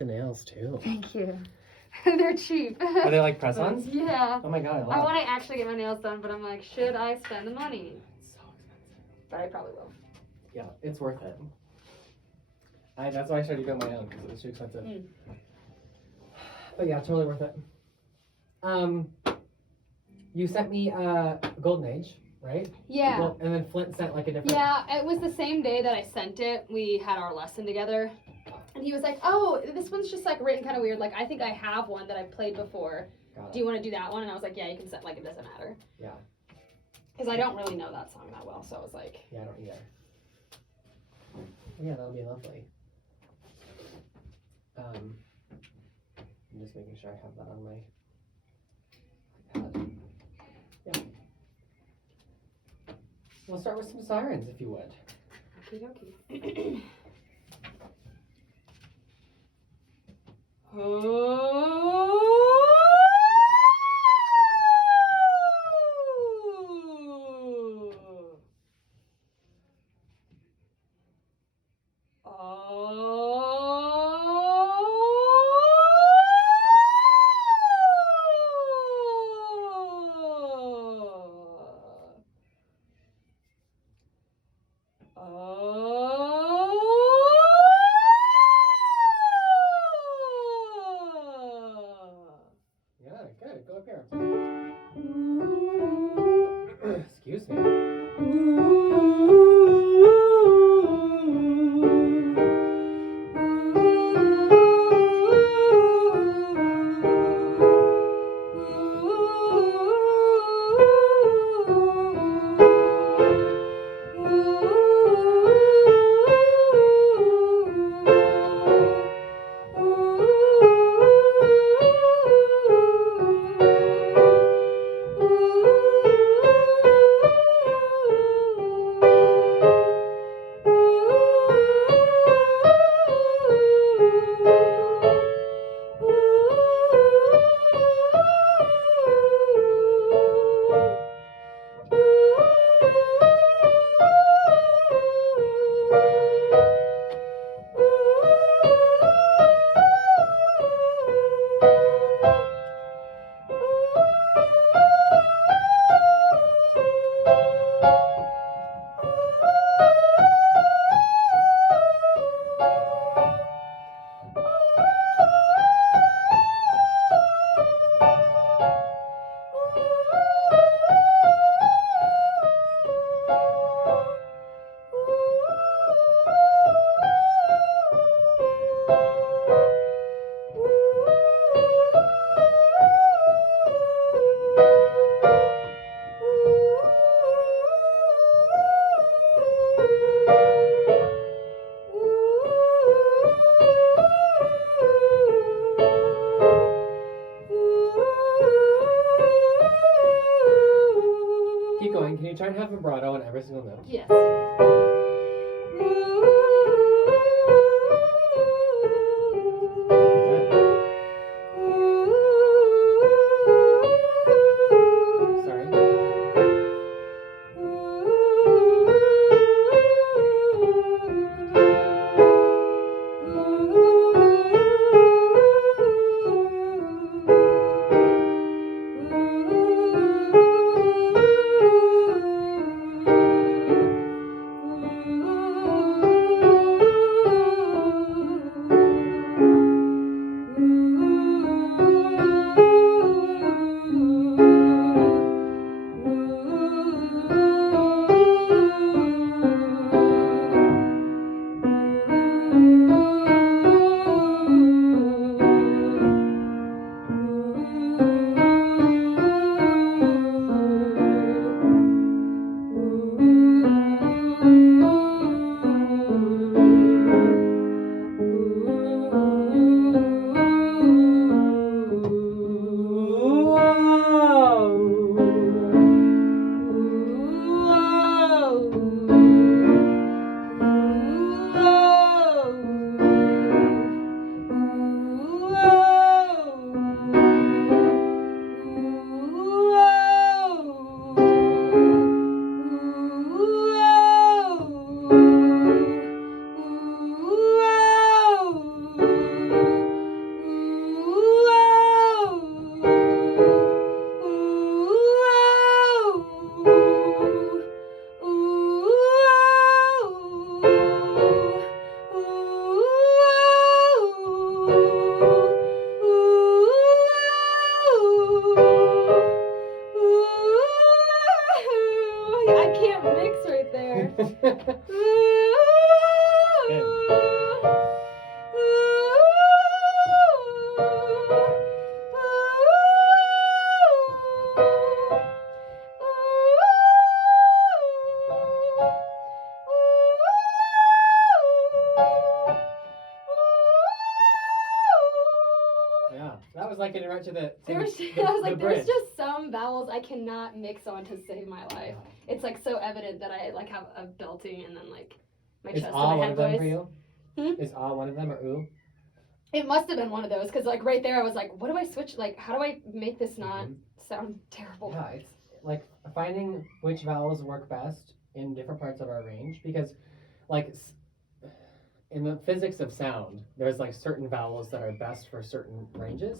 the nails too. Thank you. They're cheap. Are they like press-ons? Yeah. Oh my god, I want to actually get my nails done, but I'm like, should I spend the money? It's so expensive. But I probably will. Yeah, it's worth it. That's why I started doing my own, because it was too expensive. But yeah, totally worth it. You sent me Golden Age, right? Yeah. Well, and then Flint sent like a different. Yeah, it was the same day that I sent it. We had our lesson together. And he was like, oh, this one's just like written kind of weird. Like, I think I have one that I've played before. Do you want to do that one? And I was like, yeah, you can set, like, it doesn't matter. Yeah. Because I don't really know that song that well, so I was like. Yeah, I don't either. Yeah, that'll be lovely. I'm just making sure I have that on my iPad. Yeah. We'll start with some sirens, if you would. Okie dokie. Yeah, good. Go up here. Excuse me. Keep going. Can you try and have vibrato on every single note? Yes. was like getting right to the I was like, there's just some vowels I cannot mix on to save my life. It's like so evident that I like have a belting and then like my chest and my one head of them voice. for you? Hmm? Is one of them or ooh? It must have been one of those because like right there I was like, what do I switch? Like, how do I make this not sound terrible? Yeah, it's like finding which vowels work best in different parts of our range because, like, in the physics of sound, there's like certain vowels that are best for certain ranges,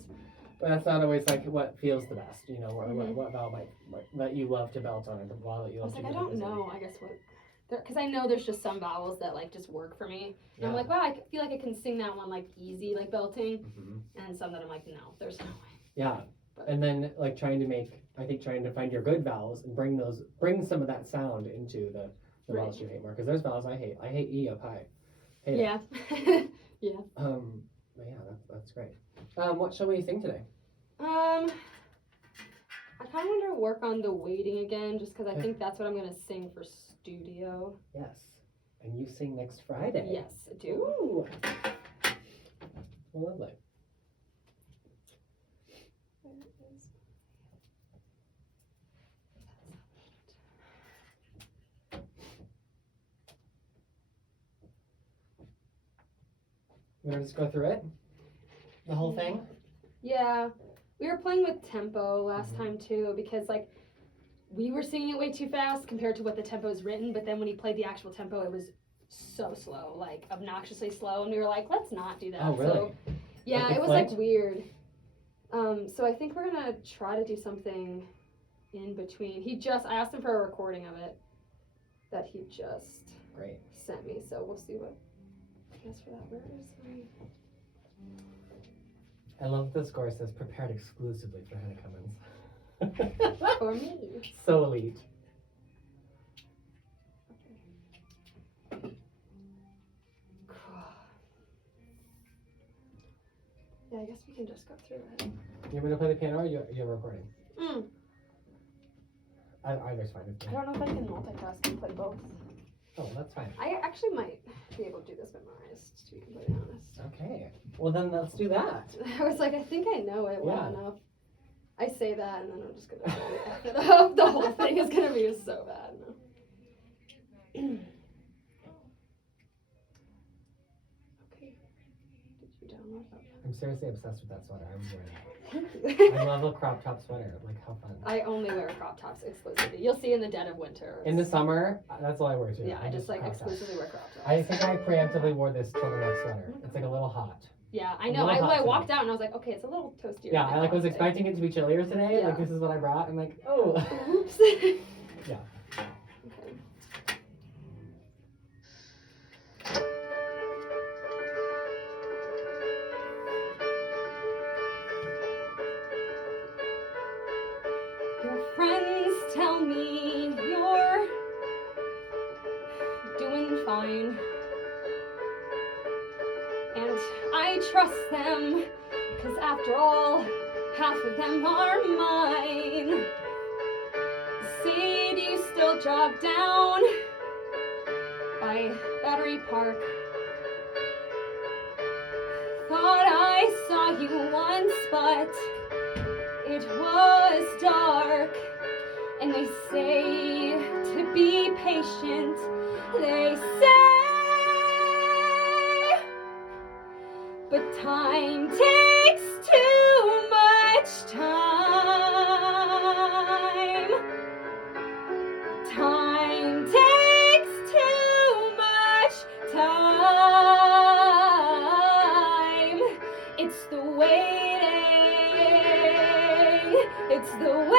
but that's not always like what feels the best, you know, or what vowel might that you love to belt on, or the vowel that you I love was to. like, I don't know. I guess what. Because I know there's just some vowels that like just work for me. And I'm Yeah. like, wow, I feel like I can sing that one like easy, like belting, and some that I'm like, no, there's no way. Yeah, and then like trying to find your good vowels and bring some of that sound into the vowels you hate more. Because there's vowels I hate. I hate E up high. Hate Yeah. it. But yeah, that's great. What shall we sing today? I kind of want to work on the waiting again, just because I think that's what I'm gonna sing for studio. Yes, and you sing next Friday. Yes, I do. Ooh. Well, lovely. There it is. You want to just go through it? The whole thing? Yeah, we were playing with tempo last time too, because like we were singing it way too fast compared to what the tempo is written, but then when he played the actual tempo, it was so slow, like obnoxiously slow, and we were like, let's not do that. Oh, really? So, yeah, Like it was like weird. So I think we're gonna try to do something in between. I asked him for a recording of it that he just sent me, so we'll see what he has for that. Where is he? I love that the score says prepared exclusively for Hannah Cummins. For me. So elite. Yeah, I guess we can just go through it. You want me to play the piano or you're recording? Either's fine. I don't know if I can multitask and play both. Oh, that's fine. I actually might be able to do this memorized, to be completely honest. Okay. Well, then let's do that. I was like, I think I know it well enough. I say that, and then I'm just gonna F it up. The whole thing is gonna be so bad. Okay. Did you download that? I'm seriously obsessed with that sweater. I'm wearing it. Thank you. I love a crop top sweater. Like, how fun. I only wear crop tops exclusively. You'll see in the dead of winter. In the summer, that's all I wear too. Yeah, I just like exclusively wear crop tops. I think I preemptively wore this turtleneck sweater. It's like a little hot. Yeah, I know. I walked out and I was like, okay, it's a little toastier. Yeah, I was expecting it to be chillier today. Yeah. Like, this is what I brought. I'm like, oh. Oops. Yeah. Okay. Your friends tell me you're doing fine. And I trust them, because after all, half of them are mine. Say, do you still jog down by Battery Park? Thought I saw you once, but it was dark. And they say to be patient, they say. But time takes too much time. Time takes too much time. It's the waiting. It's the waiting.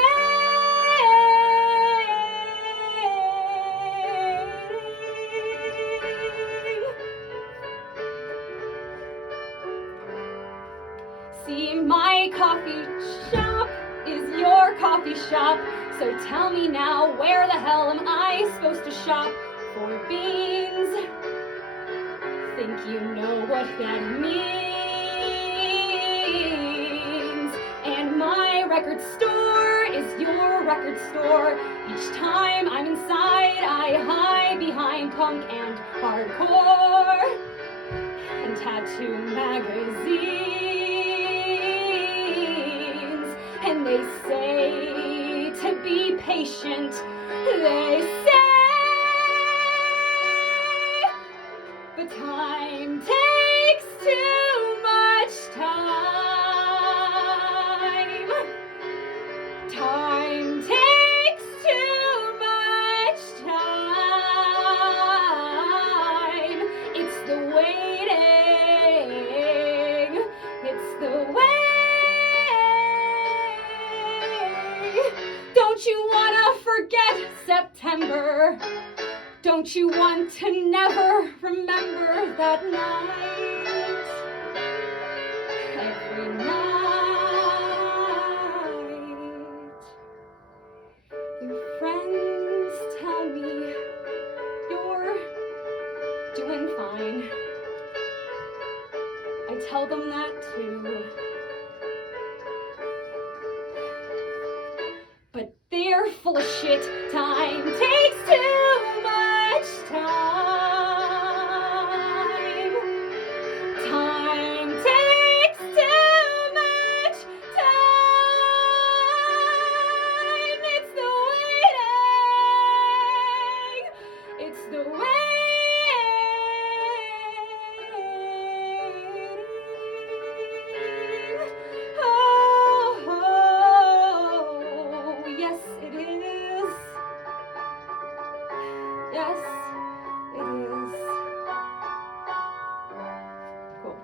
See, my coffee shop is your coffee shop. So tell me now, where the hell am I supposed to shop for beans? Think you know what that means. And my record store is your record store. Each time I'm inside, I hide behind punk and hardcore and tattoo magazines. They say to be patient. They say, but time takes too much time. Time takes too much time. It's the waiting. It's the wait. Don't you wanna forget September? Don't you want to never remember that night? Every night. Your friends tell me you're doing fine. I tell them that too. But they're full of shit. Time takes too much time. Time takes too much time. It's the waiting. It's the waiting. Oh, yes it is. Yes, it is. Cool.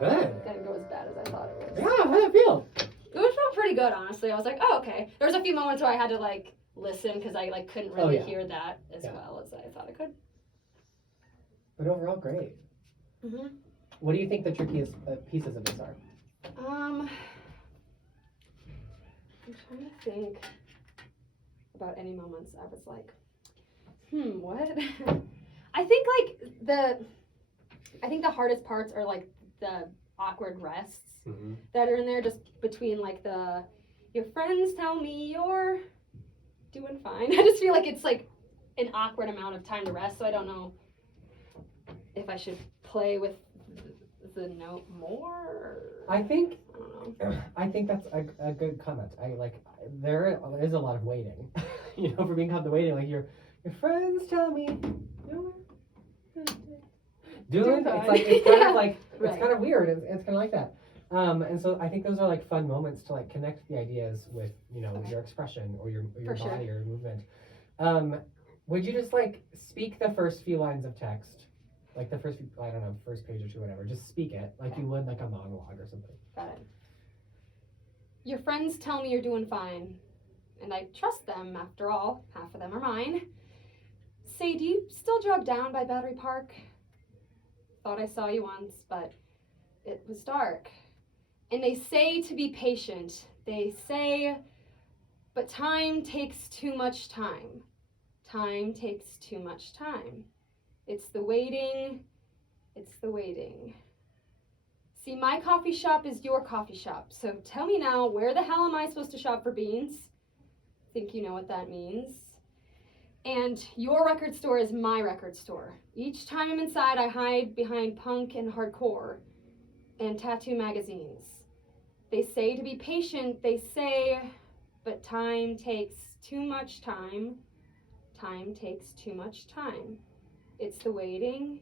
Good. Didn't go as bad as I thought it would. Yeah, how did it feel? It would feel pretty good, honestly. I was like, oh, okay. There was a few moments where I had to like listen because I like couldn't really yeah. hear that as Yeah. well as I thought I could. But overall, great. Mm-hmm. What do you think the trickiest pieces of this are? I'm trying to think about any moments I was like, what? I think the hardest parts are like the awkward rests Mm-hmm. that are in there, just between like your friends tell me you're doing fine. I just feel like it's like an awkward amount of time to rest, so I don't know if I should play with the note more. I think I don't know. I think that's a good comment. There is a lot of waiting. For being called the waiting, like your friends tell me you're doing. fine. It's like it's kind of like Right. it's kind of weird. It's kind of like that. And so I think those are like fun moments to like connect the ideas with Okay. your expression or your For sure. body or your movement. Would you just like speak the first few lines of text, like the first page or two, whatever? Just speak it like you would like a monologue or something. Got it. Your friends tell me you're doing fine, and I trust them. After all, half of them are mine. Say, do you still jog down by Battery Park? Thought I saw you once, but it was dark. And they say to be patient. They say, but time takes too much time. Time takes too much time. It's the waiting. It's the waiting. See, my coffee shop is your coffee shop. So tell me now, where the hell am I supposed to shop for beans? Think you know what that means. And your record store is my record store. Each time I'm inside, I hide behind punk and hardcore and tattoo magazines. They say to be patient, they say, but time takes too much time. Time takes too much time. It's the waiting.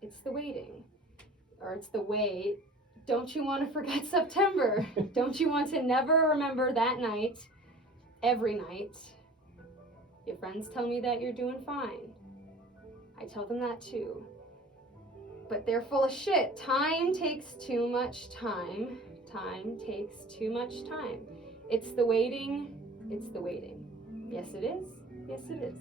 It's the waiting. Or it's the wait. Don't you want to forget September? Don't you want to never remember that night, every night? Your friends tell me that you're doing fine. I tell them that too. But they're full of shit. Time takes too much time. Time takes too much time. It's the waiting. It's the waiting. Yes, it is. Yes, it is.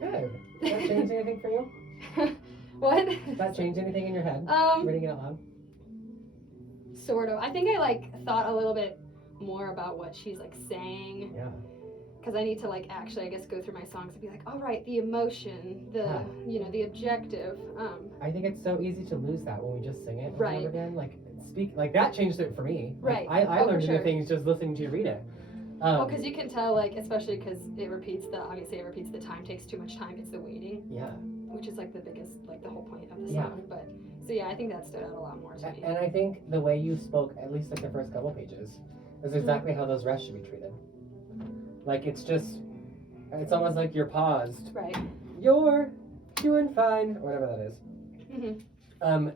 Good. Does that change anything for you? What? Does that change anything in your head? Reading it out loud? Sort of. I think I thought a little bit more about what she's saying. Yeah. Because I need to actually, I guess, go through my songs and be like, all right, the emotion, the the objective. I think it's so easy to lose that when we just sing it over Right. and over again. That changed it for me. Right. I Oh, learned for new sure. things just listening to you read it. Well, because you can tell, especially because it repeats the time takes too much time. It's the waiting, Yeah. which is the biggest, the whole point of the Yeah. song. But so yeah, I think that stood out a lot more to me. And I think the way you spoke, at least the first couple pages, is exactly how those rests should be treated. Like it's almost like you're paused. Right. You're doing fine, or whatever that is. Mm-hmm.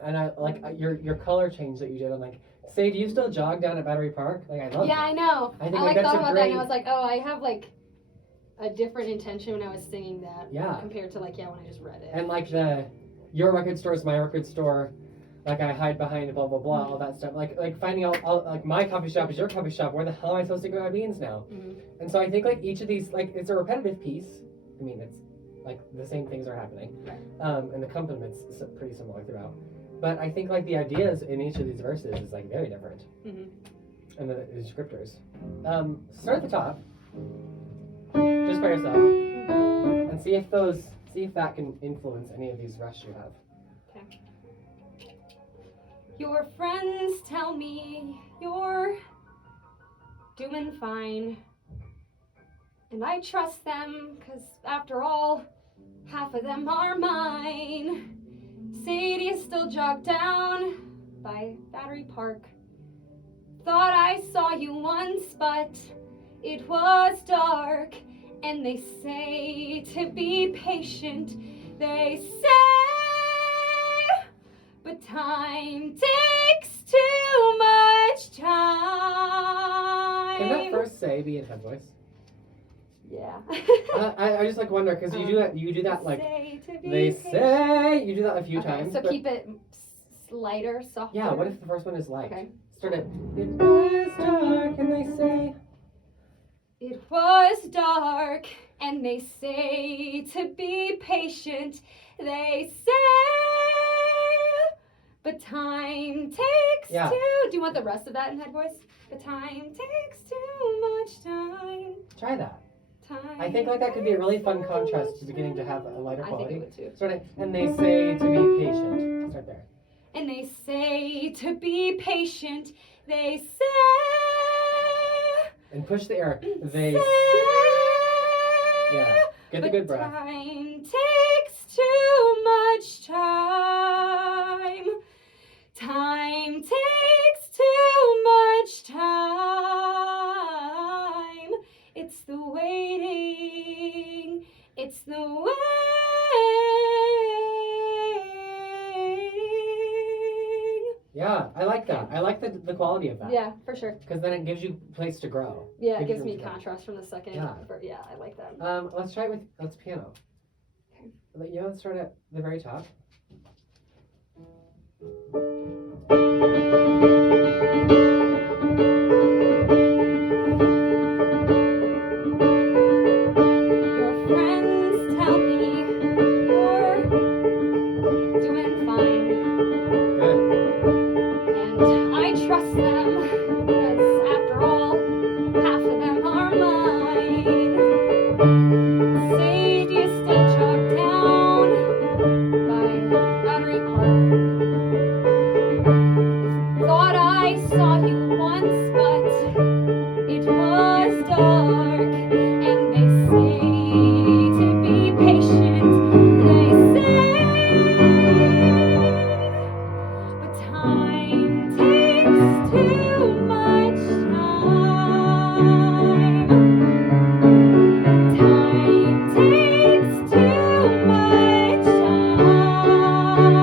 And I like your color change that you did. I'm like, say, do you still jog down at Battery Park? Like I love Yeah, that. I know. I think I like like that's thought a about that, great. and I was like, oh, I have like a different intention when I was singing that. Yeah. Compared to like when I just read it. And like your record store is my record store. Like I hide behind blah blah blah, all that stuff. Like finding out like my coffee shop is your coffee shop. Where the hell am I supposed to get my beans now? Mm-hmm. And so I think like each of these like it's a repetitive piece. I mean it's like the same things are happening, Right. and the accompaniments pretty similar throughout. But I think like the ideas in each of these verses is like very different, and the descriptors. Start at the top, just by yourself, and see if that can influence any of these rests you have. Okay. Your friends tell me you're doing fine, and I trust them, 'cause after all, half of them are mine. Sadie is still jogged down by Battery Park. Thought I saw you once, but it was dark. And they say to be patient, they say, but time takes too much time. Can that first say be in head voice? Yeah. I just like wonder because you do that like say to be they patient. say you do that a few Okay, times. so but keep it lighter, softer. yeah, what if the first one is light? Okay. Start it. It was dark and they say. It was dark, and they say to be patient. They say, but time takes Yeah. Do you want the rest of that in head voice? But time takes too much time. Try that. Time. I think like that could be a really fun takes contrast too to beginning to have a lighter I think quality. it would too. Start it. And they say to be patient. Start there. And they say to be patient. They say. And push the air. They say. Yeah. Get the But good breath. Time takes too much time. Time takes too much time. It's the waiting. It's the waiting. Yeah, I like that. I like the quality of that. Yeah, for sure. Because then it gives you place to grow. Yeah, it Gives gives you me room to grow. contrast from the second. Yeah. Yeah, I like that. Let's try it with piano. Okay. You know, let's start at the very top. Your friends tell me you're doing fine. Good. And I trust them, 'cause after all, half of them are mine. Sadie is still jogged down by Battery Park. Thought I saw you once, but it was dark. And they say to be patient. They say. But time takes too much time. Time takes too much time.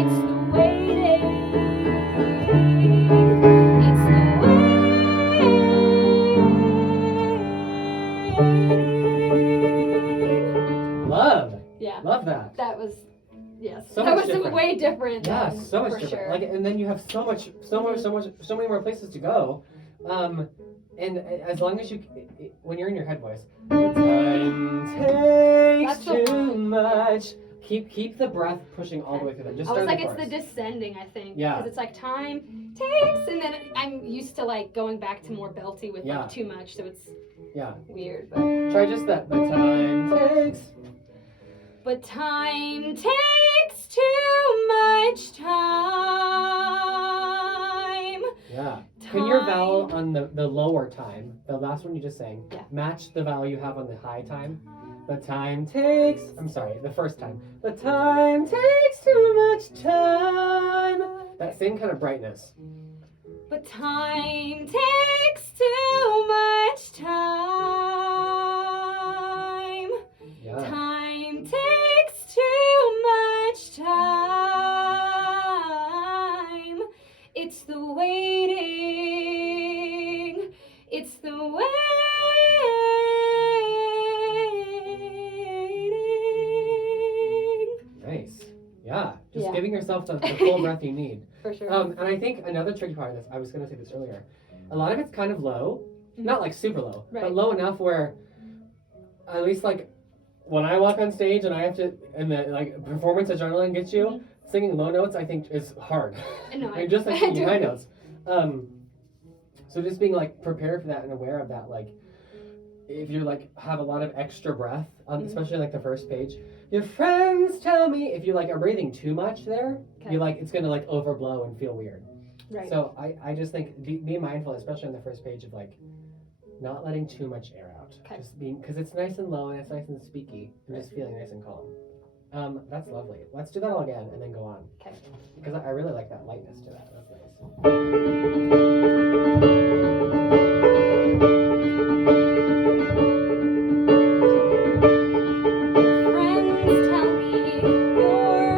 It's the waiting. It's the waiting. Love. Yeah. Love that. That was, yes. So that much was different. way different. Yeah, than- so much for different. Sure. Like, and then you have so many more places to go. And as long as when you're in your head voice, time takes That's the too one. much. Keep the breath pushing all the way through that. Just I was start like, the it's the chorus. descending, I think. Yeah. Because it's like time takes, and then I'm used to like going back to more belty with Yeah. like too much, so it's Yeah. weird. But, Try just that. But time takes. but time takes too much time. Yeah. Can your vowel on the lower time, the last one you just sang, Yeah. match the vowel you have on the high time? The time takes. I'm sorry, the first time. The time takes too much time. That same kind of brightness. But time takes too much time. Yeah. Time takes too much time. It's the waiting. It's the waiting. Nice. Yeah. Just Yeah. giving yourself the full breath you need. For sure. And I think another tricky part of this, I was going to say this earlier, a lot of it's kind of low, not like super low, Right. but low enough where at least like when I walk on stage and I have to, and the like performance adrenaline gets you, singing low notes I think is hard. No, I mean, just like singing high notes. So just being like prepared for that and aware of that, like if you like have a lot of extra breath, especially like the first page, your friends tell me if you like are breathing too much there, you like it's gonna like overblow and feel weird. Right. So I just think be mindful, especially on the first page, of like not letting too much air out. Okay. Just being, because it's nice and low and it's nice and speaky and just feeling nice and calm. That's lovely. Let's do that all again and then go on. Okay. Because I really like that lightness to that. That's nice. Friends tell me you're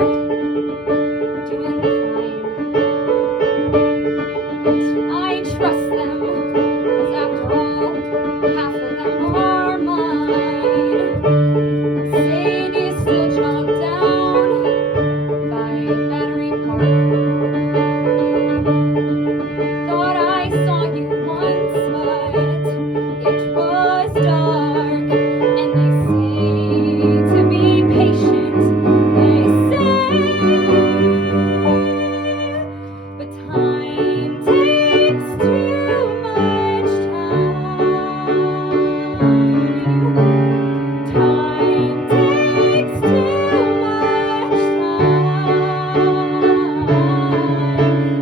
doing fine. I trust them, 'cause after all, half of them are mine. Sadie still jogged down by Battery Park. Thought I saw you once, but it was dark. And they say to be patient, they say. But time takes too much time. Time takes too much time.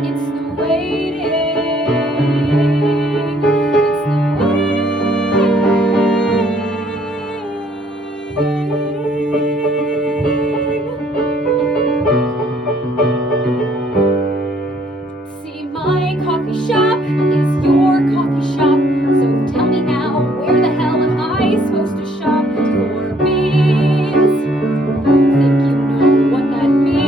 It's the waiting. It's the waiting. See, my coffee shop is your coffee shop. So tell me now, where the hell am I supposed to shop for beans? Think you know what that means?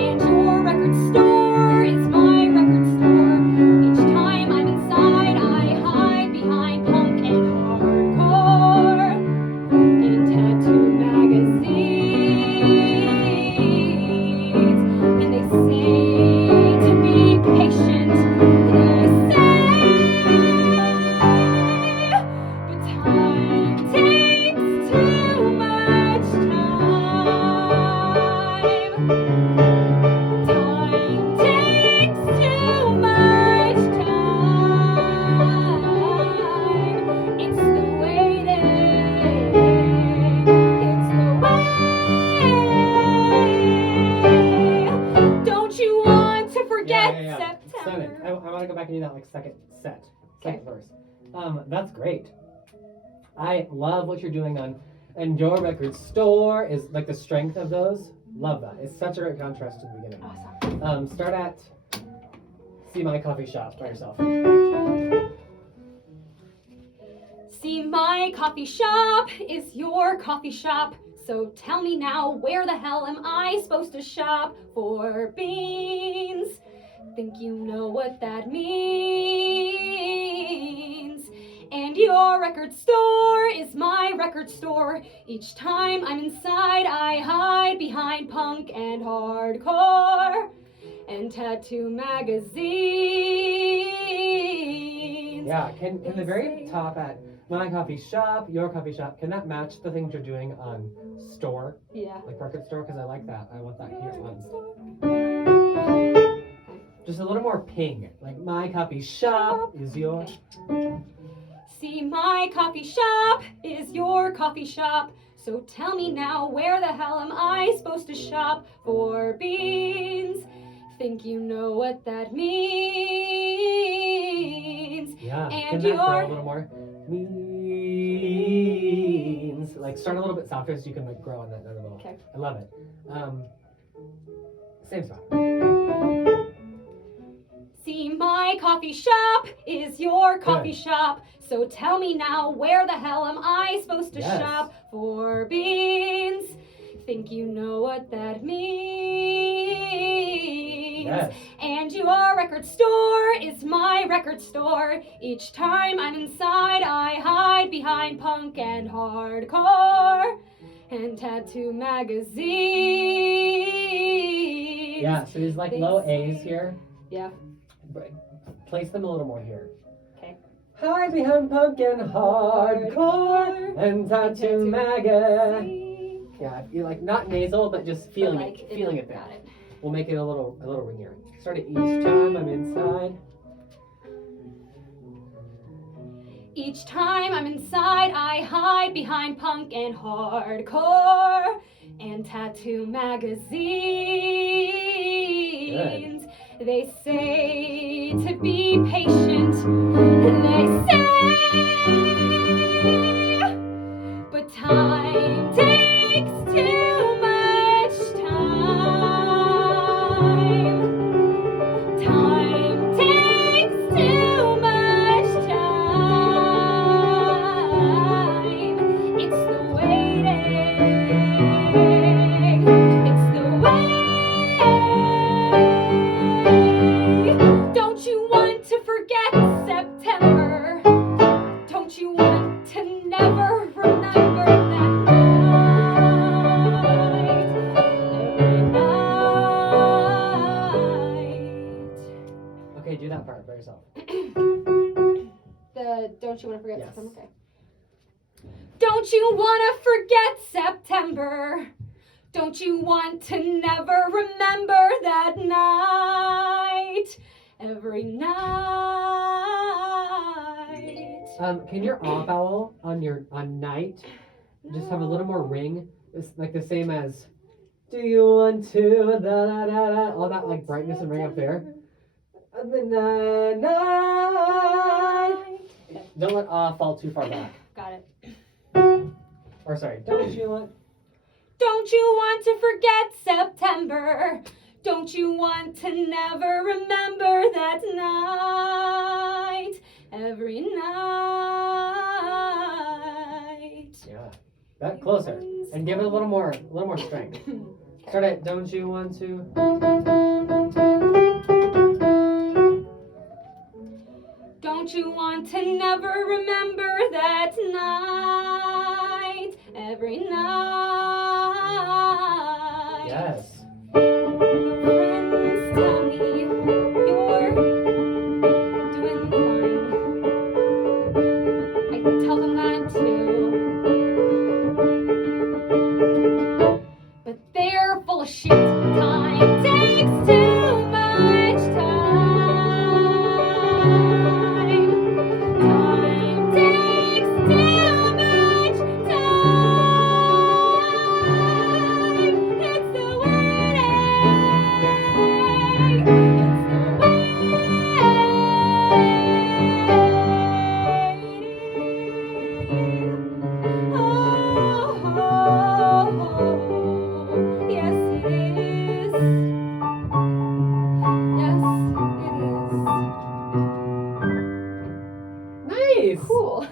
And your record store is my record store. Each time I'm inside, I hide behind punk and hardcore and tattoo magazines. And they say to be patient. They say, but time takes too much time. Time takes too much time. It's the waiting. It's the waiting. Don't you want to forget September? Stunning. I want to go back and do that like second verse. That's great. I love what you're doing on, and your record store is like the strength of those. Love that. It's such a great contrast to the beginning. Awesome. Start at See My Coffee Shop by yourself. See, my coffee shop is your coffee shop. So tell me now, where the hell am I supposed to shop for beans? Think you know what that means? And your record store is my record store. Each time I'm inside, I hide behind punk and hardcore and tattoo magazines. Yeah, can the very top at My Coffee Shop, Your Coffee Shop, can that match the things you're doing on store, Yeah. like record store? Because I like that. I want that here on. Just a little more ping. Like My Coffee Shop is your. See, my coffee shop is your coffee shop. So tell me now, where the hell am I supposed to shop for beans? Think you know what that means? Yeah. And Can that grow your- a little more? Means. Like start a little bit softer so you can like grow on that note a little. Okay. I love it. Same spot. My coffee shop is your coffee shop. So tell me now, where the hell am I supposed to shop for beans? Think you know what that means? Yes. And your record store is my record store. Each time I'm inside, I hide behind punk and hardcore and tattoo magazines. Yeah, so these like low A's here. Yeah. Place them a little more here. Okay. Hide behind punk and hardcore and tattoo magazine. Yeah, you like not nasal, but just feeling it there. Got it. We'll make it a little ringier. Start it each time I'm inside. Each time I'm inside, I hide behind punk and hardcore and tattoo magazines. Good. They say to be patient, they say, but time takes too much time. Time takes too much time. It's the waiting. It's the waiting. Don't you want to forget September? Don't you want to never remember that night? Every night. Okay, do that part by yourself. Don't you want to forget Yes. September? Okay. Don't you want to forget September? Don't you want to never remember that night? Every night. Can your ah vowel on night just have a little more ring? It's like the same as do you want to da da da da, all that like brightness and ring up there. The night. Don't let ah fall too far back. Got it. Or sorry, don't you want? Don't you want to forget September? Don't you want to never remember that night? Every night. Yeah, that closer, and give it a little more strength. Start it. Don't you want to? Don't you want to never remember that night? Every night. Yes. Your friends tell me you're doing fine. I tell them that too. But they're full of shit. Time takes too much time. Time takes too much time. It's the waiting. Yes, it is. Yes, it Nice. is. Cool.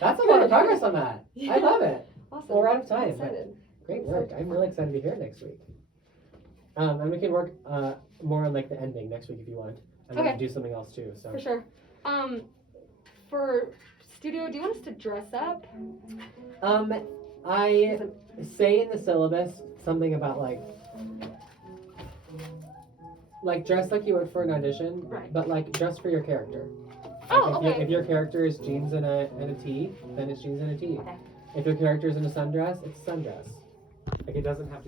That's a lot of progress on that. I love it. Awesome. Well, we're out of time. I'm excited. Great work. I'm really excited to hear it next week. And we can work more on like the ending next week if you want. And Okay. then do something else too. So For sure. For studio, do you want us to dress up? I say in the syllabus something about like dress like you would for an audition, Right. but like dress for your character. Oh, If okay. your character is jeans and a tee, then it's jeans and a tee. Okay. If your character is in a sundress, it's a sundress. Like it doesn't have to be